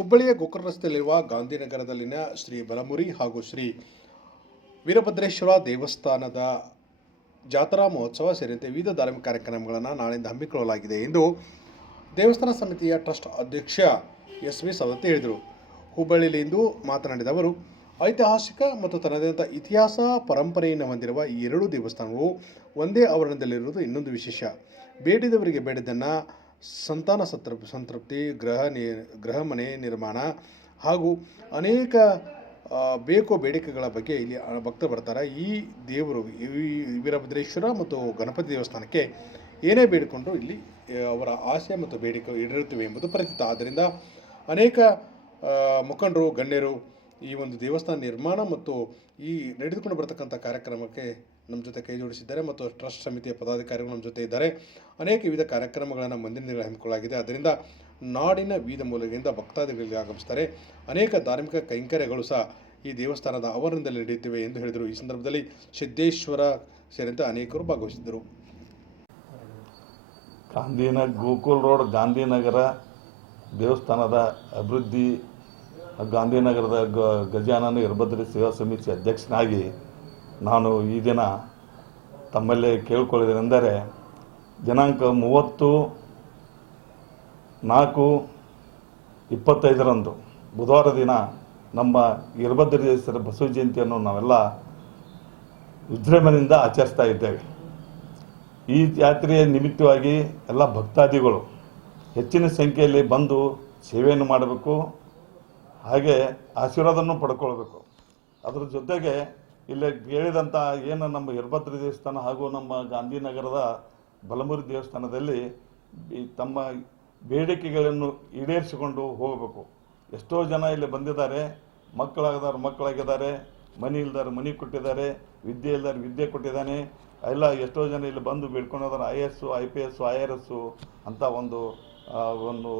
ಹುಬ್ಬಳ್ಳಿಯ ಗೋಕರ್ಣ ರಸ್ತೆಯಲ್ಲಿರುವ ಗಾಂಧಿನಗರದಲ್ಲಿನ ಶ್ರೀ ಬಲಮುರಿ ಹಾಗೂ ಶ್ರೀ ವೀರಭದ್ರೇಶ್ವರ ದೇವಸ್ಥಾನದ ಜಾತ್ರಾ ಮಹೋತ್ಸವ ಸೇರಿದಂತೆ ವಿವಿಧ ಧಾರ್ಮಿಕ ಕಾರ್ಯಕ್ರಮಗಳನ್ನು ನಾಳೆಯಿಂದ ಹಮ್ಮಿಕೊಳ್ಳಲಾಗಿದೆ ಎಂದು ದೇವಸ್ಥಾನ ಸಮಿತಿಯ ಟ್ರಸ್ಟ್ ಅಧ್ಯಕ್ಷ ಎಸ್ ವಿ ಸವದತ್ತಿ ಹೇಳಿದರು. ಹುಬ್ಬಳ್ಳಿಯಲ್ಲಿ ಇಂದು ಮಾತನಾಡಿದ ಅವರು, ಐತಿಹಾಸಿಕ ಮತ್ತು ತನ್ನದೇ ಇತಿಹಾಸ ಪರಂಪರೆಯನ್ನು ಹೊಂದಿರುವ ಈ ಎರಡೂ ದೇವಸ್ಥಾನಗಳು ಒಂದೇ ಆವರಣದಲ್ಲಿರುವುದು ಇನ್ನೊಂದು ವಿಶೇಷ. ಬೇಡಿದವರಿಗೆ ಬೇಡಿದ್ದನ್ನು ಸಂತಾನ ಸತ್ರ ಸಂತೃಪ್ತಿ ಗೃಹ ನಿ ಗೃಹ ಮನೆ ನಿರ್ಮಾಣ ಹಾಗೂ ಅನೇಕ ಬೇಕೋ ಬೇಡಿಕೆಗಳ ಬಗ್ಗೆ ಇಲ್ಲಿ ಭಕ್ತರು ಬರ್ತಾರೆ ಈ ದೇವರು, ಈ ವೀರಭದ್ರೇಶ್ವರ ಮತ್ತು ಗಣಪತಿ ದೇವಸ್ಥಾನಕ್ಕೆ ಏನೇ ಬೇಡಿಕೊಂಡು ಇಲ್ಲಿ ಅವರ ಆಸೆ ಮತ್ತು ಬೇಡಿಕೆ ಈಡೇರುತ್ತವೆ ಎಂಬುದು ಪರಿಚಿತ. ಆದ್ದರಿಂದ ಅನೇಕ ಮುಖಂಡರು, ಗಣ್ಯರು ಈ ಒಂದು ದೇವಸ್ಥಾನ ನಿರ್ಮಾಣ ಮತ್ತು ಈ ನಡೆದುಕೊಂಡು ಬರತಕ್ಕಂಥ ಕಾರ್ಯಕ್ರಮಕ್ಕೆ ನಮ್ಮ ಜೊತೆ ಕೈ ಜೋಡಿಸಿದ್ದಾರೆ ಮತ್ತು ಟ್ರಸ್ಟ್ ಸಮಿತಿಯ ಪದಾಧಿಕಾರಿಗಳು ನಮ್ಮ ಜೊತೆ ಇದ್ದಾರೆ. ಅನೇಕ ವಿವಿಧ ಕಾರ್ಯಕ್ರಮಗಳನ್ನು ಮುಂದಿನ ದಿನಗಳಲ್ಲಿ ಹಮ್ಮಿಕೊಳ್ಳಲಾಗಿದೆ. ಅದರಿಂದ ನಾಡಿನ ವಿವಿಧ ಮೂಲಗಳಿಂದ ಭಕ್ತಾದಿಗಳಿಗೆ ಆಗಮಿಸ್ತಾರೆ. ಅನೇಕ ಧಾರ್ಮಿಕ ಕೈಂಕರ್ಯಗಳು ಸಹ ಈ ದೇವಸ್ಥಾನದ ಆವರಣದಲ್ಲಿ ನಡೆಯುತ್ತಿವೆ ಎಂದು ಹೇಳಿದರು. ಈ ಸಂದರ್ಭದಲ್ಲಿ ಸಿದ್ದೇಶ್ವರ ಸೇರಿದಂತೆ ಅನೇಕರು ಭಾಗವಹಿಸಿದ್ದರು. ಗಾಂಧಿನ ಗೋಕುಲ್ ರೋಡ್, ಗಾಂಧಿನಗರ ದೇವಸ್ಥಾನದ ಅಭಿವೃದ್ಧಿ, ಗಾಂಧಿನಗರದ ಗಜಾನನ ಇರಭದ್ರಿ ಸೇವಾ ಸಮಿತಿ ಅಧ್ಯಕ್ಷನಾಗಿ ನಾನು ಈ ದಿನ ತಮ್ಮಲ್ಲಿ ಕೇಳ್ಕೊಳ್ಳೋದೇನೆಂದರೆ ದಿನಾಂಕ ಮೂವತ್ತು, ನಾಲ್ಕು, ಇಪ್ಪತ್ತೈದರಂದು ಬುಧವಾರ ದಿನ ನಮ್ಮ ವೀರಭದ್ರೇಶ್ವರ ಬಸವ ಜಯಂತಿಯನ್ನು ನಾವೆಲ್ಲ ವಿಜೃಂಭಣೆಯಿಂದ ಆಚರಿಸ್ತಾ ಇದ್ದೇವೆ. ಈ ಯಾತ್ರೆಯ ನಿಮಿತ್ತವಾಗಿ ಎಲ್ಲ ಭಕ್ತಾದಿಗಳು ಹೆಚ್ಚಿನ ಸಂಖ್ಯೆಯಲ್ಲಿ ಬಂದು ಸೇವೆಯನ್ನು ಮಾಡಬೇಕು, ಹಾಗೆ ಆಶೀರ್ವಾದವನ್ನು ಪಡ್ಕೊಳ್ಬೇಕು. ಅದರ ಜೊತೆಗೆ ಇಲ್ಲಿ ಹೇಳಿದಂಥ ಏನು ನಮ್ಮ ವೀರಭದ್ರ ದೇವಸ್ಥಾನ ಹಾಗೂ ನಮ್ಮ ಗಾಂಧಿನಗರದ ಬಲಮುರಿ ದೇವಸ್ಥಾನದಲ್ಲಿ ತಮ್ಮ ಬೇಡಿಕೆಗಳನ್ನು ಈಡೇರಿಸಿಕೊಂಡು ಹೋಗಬೇಕು. ಎಷ್ಟೋ ಜನ ಇಲ್ಲಿ ಬಂದಿದ್ದಾರೆ. ಮಕ್ಕಳಾಗಿದ್ದಾರೆ ಮಕ್ಕಳಾಗಿದ್ದಾರೆ. ಮನೆ ಇಲ್ದಾರು ಮನೆ ಕೊಟ್ಟಿದ್ದಾರೆ. ವಿದ್ಯೆ ಇಲ್ದಾರು ವಿದ್ಯೆ ಕೊಟ್ಟಿದ್ದಾನೆ. ಎಲ್ಲ ಎಷ್ಟೋ ಜನ ಇಲ್ಲಿ ಬಂದು ಬಿಡ್ಕೊಂಡು ಹೋದಾರೆ I S I P S I R S ಅಂತ ಒಂದು ಒಂದು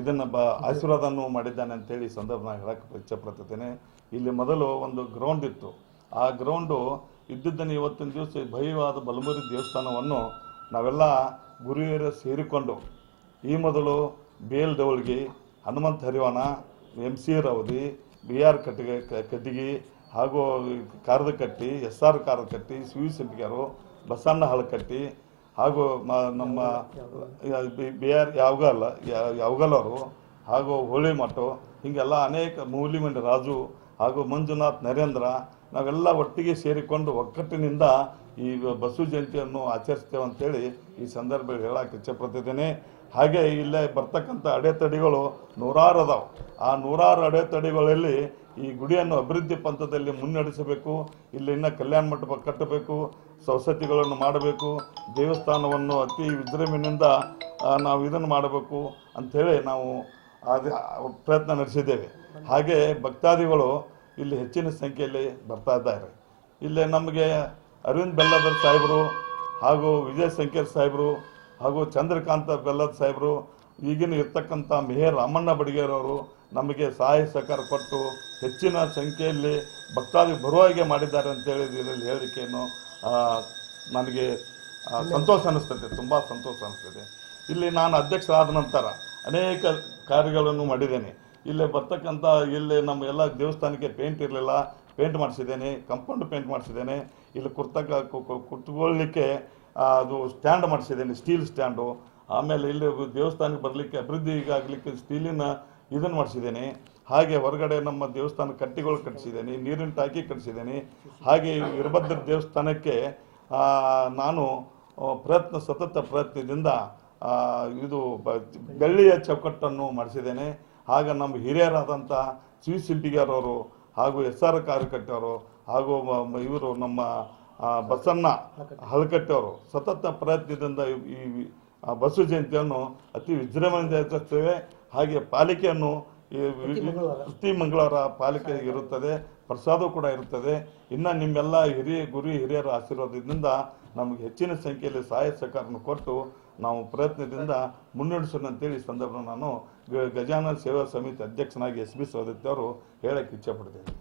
ಇದನ್ನು ಬ ಆಶೀರ್ವಾದವನ್ನು ಮಾಡಿದ್ದಾನೆ ಅಂತೇಳಿ ಸಂದರ್ಭ ನಾನು ಹೇಳಕ್ಕೆ ಇಚ್ಛಪಡ್ತಿದ್ದೇನೆ ಇಲ್ಲಿ ಮೊದಲು ಒಂದು ಗ್ರೌಂಡ್ ಇತ್ತು. ಆ ಗ್ರೌಂಡು ಇದ್ದಿದ್ದನ್ನು ಇವತ್ತಿನ ದಿವಸ ಭಯವಾದ ಬಲಮುರಿ ದೇವಸ್ಥಾನವನ್ನು ನಾವೆಲ್ಲ ಗುರುಹಿರಿಯರು ಸೇರಿಕೊಂಡು ಈ ಮೊದಲು Bel Davalgi Hanumanta Harivana M C Ravadi, B R Kattige Kattigi ಹಾಗೂ Karadakatti S R Karadakatti C V ಸಿಂಪಿಗಾರು, Basanna Halakatti ಹಾಗೂ ಮ- ನಮ್ಮ ಬಿ ಆರ್ ಯಾವಗಲ್ಲ ಯಾವಗಲ್ ಅವರು ಹಾಗೂ ಹೋಳಿ ಮಠ, ಹೀಗೆಲ್ಲ ಅನೇಕ ಮೂಲಿಮಂಡಿ ರಾಜು ಹಾಗೂ ಮಂಜುನಾಥ್ ನರೇಂದ್ರ ನಾವೆಲ್ಲ ಒಟ್ಟಿಗೆ ಸೇರಿಕೊಂಡು ಒಗ್ಗಟ್ಟಿನಿಂದ ಈ ಬಸವ ಜಯಂತಿಯನ್ನು ಆಚರಿಸ್ತೇವೆ ಅಂತೇಳಿ ಈ ಸಂದರ್ಭದಲ್ಲಿ ಹೇಳಕ್ಕೆ ಇಚ್ಛೆಪಡ್ತಿದ್ದೇನೆ. ಹಾಗೆ ಇಲ್ಲೇ ಬರ್ತಕ್ಕಂಥ ಅಡೆತಡೆಗಳು ನೂರಾರು ಅದಾವೆ. ಆ ನೂರಾರು ಅಡೆತಡೆಗಳಲ್ಲಿ ಈ ಗುಡಿಯನ್ನು ಅಭಿವೃದ್ಧಿ ಪಂಥದಲ್ಲಿ ಮುನ್ನಡೆಸಬೇಕು, ಇಲ್ಲಿ ಇನ್ನು ಕಲ್ಯಾಣ ಮಂಟಪ ಕಟ್ಟಬೇಕು, ಸವಸತಿಗಳನ್ನು ಮಾಡಬೇಕು, ದೇವಸ್ಥಾನವನ್ನು ಅತಿ ವಿಜೃಂಭಣೆಯಿಂದ ನಾವು ಇದನ್ನು ಮಾಡಬೇಕು ಅಂಥೇಳಿ ನಾವು ಅದು ಪ್ರಯತ್ನ ನಡೆಸಿದ್ದೇವೆ. ಹಾಗೆ ಭಕ್ತಾದಿಗಳು ಇಲ್ಲಿ ಹೆಚ್ಚಿನ ಸಂಖ್ಯೆಯಲ್ಲಿ ಬರ್ತಾ ಇದ್ದಾರೆ. ಇಲ್ಲಿ ನಮಗೆ ಅರವಿಂದ್ ಬೆಲ್ಲದರ್ ಸಾಹೇಬರು ಹಾಗೂ ವಿಜಯ್ ಶಂಕರ್ ಸಾಹೇಬರು ಹಾಗೂ ಚಂದ್ರಕಾಂತ ಬೆಲ್ಲದ ಸಾಹೇಬರು, ಈಗಿನ ಇರ್ತಕ್ಕಂಥ ಮೇಯರ್ ರಾಮಣ್ಣ ಬಡಿಗೇರವರು ನಮಗೆ ಸಹಾಯ ಸಹಕಾರ ಕೊಟ್ಟು ಹೆಚ್ಚಿನ ಸಂಖ್ಯೆಯಲ್ಲಿ ಭಕ್ತಾದಿ ಬರುವಾಗೆ ಮಾಡಿದ್ದಾರೆ ಅಂತೇಳಿ ಇದರಲ್ಲಿ ಹೇಳಿಕೆಯನ್ನು ನನಗೆ ಸಂತೋಷ ಅನ್ನಿಸ್ತದೆ ತುಂಬ ಸಂತೋಷ ಅನ್ನಿಸ್ತದೆ ಇಲ್ಲಿ ನಾನು ಅಧ್ಯಕ್ಷರಾದ ನಂತರ ಅನೇಕ ಕಾರ್ಯಗಳನ್ನು ಮಾಡಿದ್ದೇನೆ. ಇಲ್ಲಿ ಬರ್ತಕ್ಕಂಥ, ಇಲ್ಲಿ ನಮ್ಮ ಎಲ್ಲ ದೇವಸ್ಥಾನಕ್ಕೆ ಪೇಂಟ್ ಇರಲಿಲ್ಲ ಪೇಂಟ್ ಮಾಡಿಸಿದ್ದೇನೆ ಕಂಪೌಂಡ್ ಪೇಂಟ್ ಮಾಡಿಸಿದ್ದೇನೆ. ಇಲ್ಲಿ ಕುರ್ತಕ ಕು- ಕು- ಅದು ಸ್ಟ್ಯಾಂಡ್ ಮಾಡಿಸಿದ್ದೇನೆ ಸ್ಟೀಲ್ ಸ್ಟ್ಯಾಂಡು ಆಮೇಲೆ ಇಲ್ಲಿ ದೇವಸ್ಥಾನಕ್ಕೆ ಬರಲಿಕ್ಕೆ ಅಭಿವೃದ್ಧಿಗಾಗಲಿಕ್ಕೆ ಸ್ಟೀಲಿನ ಇದನ್ನು ಮಾಡಿಸಿದ್ದೇನೆ. ಹಾಗೆ ಹೊರಗಡೆ ನಮ್ಮ ದೇವಸ್ಥಾನ ಕಟ್ಟಿಗಳು ಕಟ್ಟಿಸಿದ್ದೇನೆ ನೀರಿನ ಟಾಕಿ ಕಟ್ಟಿಸಿದ್ದೇನೆ ಹಾಗೆ ವೀರಭದ್ರ ದೇವಸ್ಥಾನಕ್ಕೆ ನಾನು ಪ್ರಯತ್ನ, ಸತತ ಪ್ರಯತ್ನದಿಂದ ಇದು ಬೆಳ್ಳಿಯ ಚೌಕಟ್ಟನ್ನು ಮಾಡಿಸಿದ್ದೇನೆ. ಆಗ ನಮ್ಮ ಹಿರಿಯರಾದಂಥ ಸಿ ಸಿಂಪಿಗಾರವರು ಹಾಗೂ ಎಸ್ ಆರ್ ಕಾರ್ಯಕರ್ತರು ಹಾಗೂ ಇವರು ನಮ್ಮ ಬಸಣ್ಣ ಹಲಕಟ್ಟೆಯವರು ಸತತ ಪ್ರಯತ್ನದಿಂದ ಈ- ಬಸವ ಜಯಂತಿಯನ್ನು ಅತಿ ವಿಜೃಂಭಣೆಯಿಂದ ಆಚರಿಸ್ತೇವೆ ಹಾಗೆ ಪಾಲಿಕೆಯನ್ನು ಪ್ರತಿ ಮಂಗಳವಾರ. ಪಾಲಿಕೆ ಇರುತ್ತದೆ ಪ್ರಸಾದ ಕೂಡ ಇರುತ್ತದೆ. ಇನ್ನು ನಿಮ್ಮೆಲ್ಲ ಹಿರಿಯ ಗುರಿ ಹಿರಿಯರ ಆಶೀರ್ವಾದದಿಂದ ನಮಗೆ ಹೆಚ್ಚಿನ ಸಂಖ್ಯೆಯಲ್ಲಿ ಸಹಾಯ ಸಹಕಾರವನ್ನು ಕೊಟ್ಟು ನಾವು ಪ್ರಯತ್ನದಿಂದ ಮುನ್ನಡೆಸೋಣ ಅಂತೇಳಿ ಸಂದರ್ಭ ನಾನು ಗ- ಗಜಾನನ ಸೇವಾ ಸಮಿತಿ ಅಧ್ಯಕ್ಷನಾಗಿ ಎಸ್ ಬಿ ಸವದತ್ತಿ ಅವರು ಹೇಳಕ್ಕೆ ಇಚ್ಛೆಪಡ್ತೇನೆ